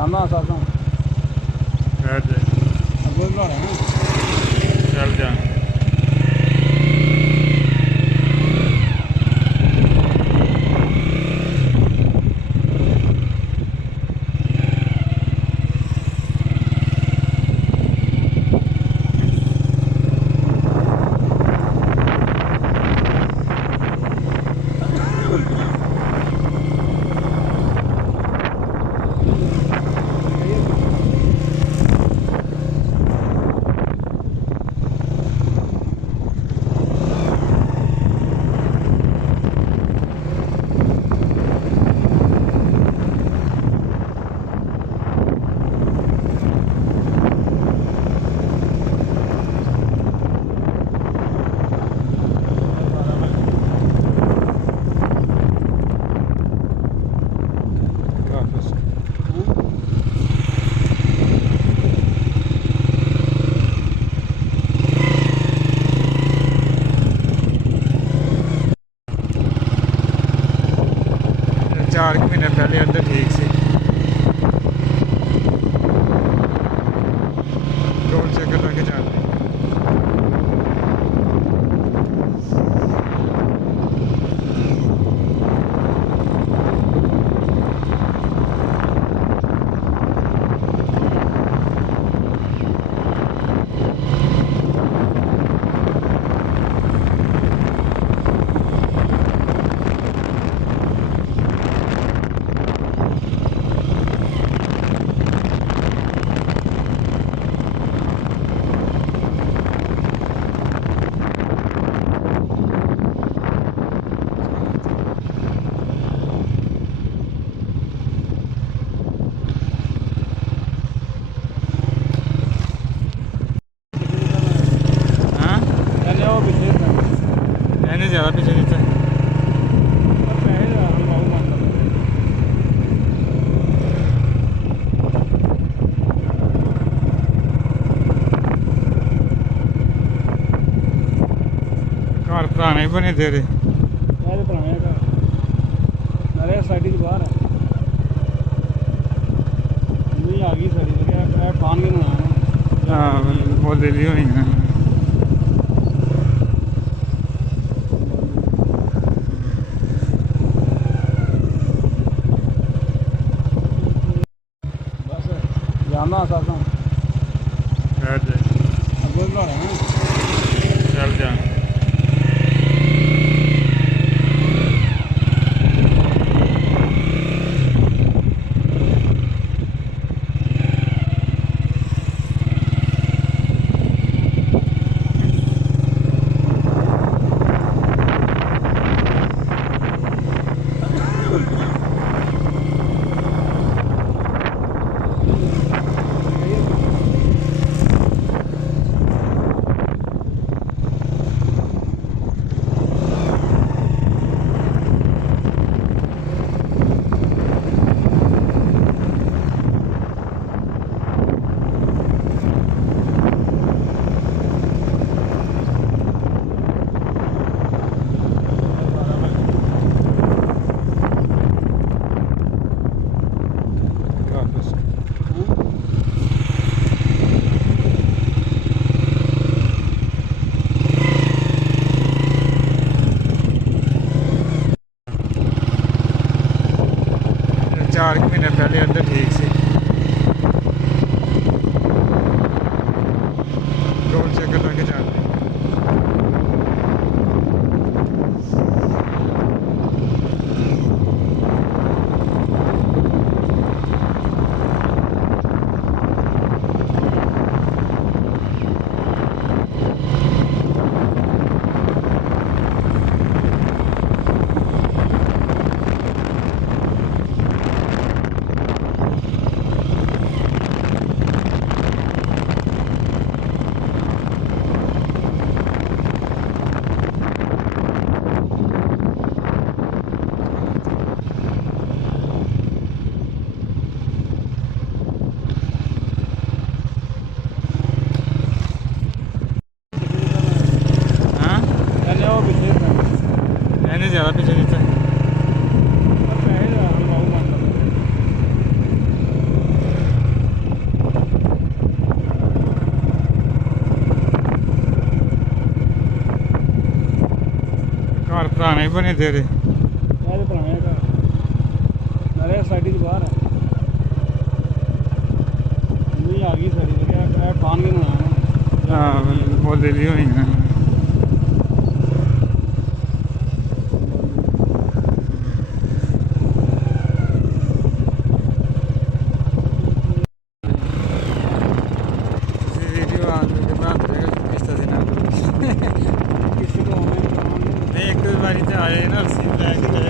ਜਾਣਾ ਸਾਡਾ ਅੱਗੇ ਬਣਾਉਣਾ ਚੱਲ ਜਾ चार महीने पहले अंदर ठीक सी रोड चेकर लगे जाते ज़्यादा पीछे नीचे घर पुराने बने तेरे पुराने घर नाले साइड बाहर है नहीं आ गई सारी खान के बनाना हाँ बोले ली होनी है जाना सादा ਅੱਗੇ ਬਣਾਉਣਾ ਚੱਲ ਜਾ चार महीने पहले अंदर ठीक सी रोड चेकर लगे जाते ਪੁਰਾਣੇ ਬਣੇ ਤੇਰੇ ਇਹ ਤੇ ਪੁਰਾਣੇ ਘਰ ਨਾਲੇ ਸਾਈਡ ਦੀ ਬਾਹਰ ਹੈ ਨਹੀਂ ਆ ਗਈ ਸਾਡੀ ਤੇ ਇਹ ਖਾਣਗੇ ਨਾ ਹਾਂ ਬੋਲੇ ਲਈ ਹੋਈਆਂ ਵੀਡੀਓ ਆਨ ਦੇ ਬਾਅਦ ਰਿਸ਼ਤਾ ਦੇ ਨਾਲ ਕਿਸੇ ਤੋਂ ਆਉਣੇ ਨਹੀਂ ਇੱਕ ਵਾਰੀ ਤੇ ਆਏ ਨਾ ਅਸੀਂ ਲੈ ਕੇ ਗਏ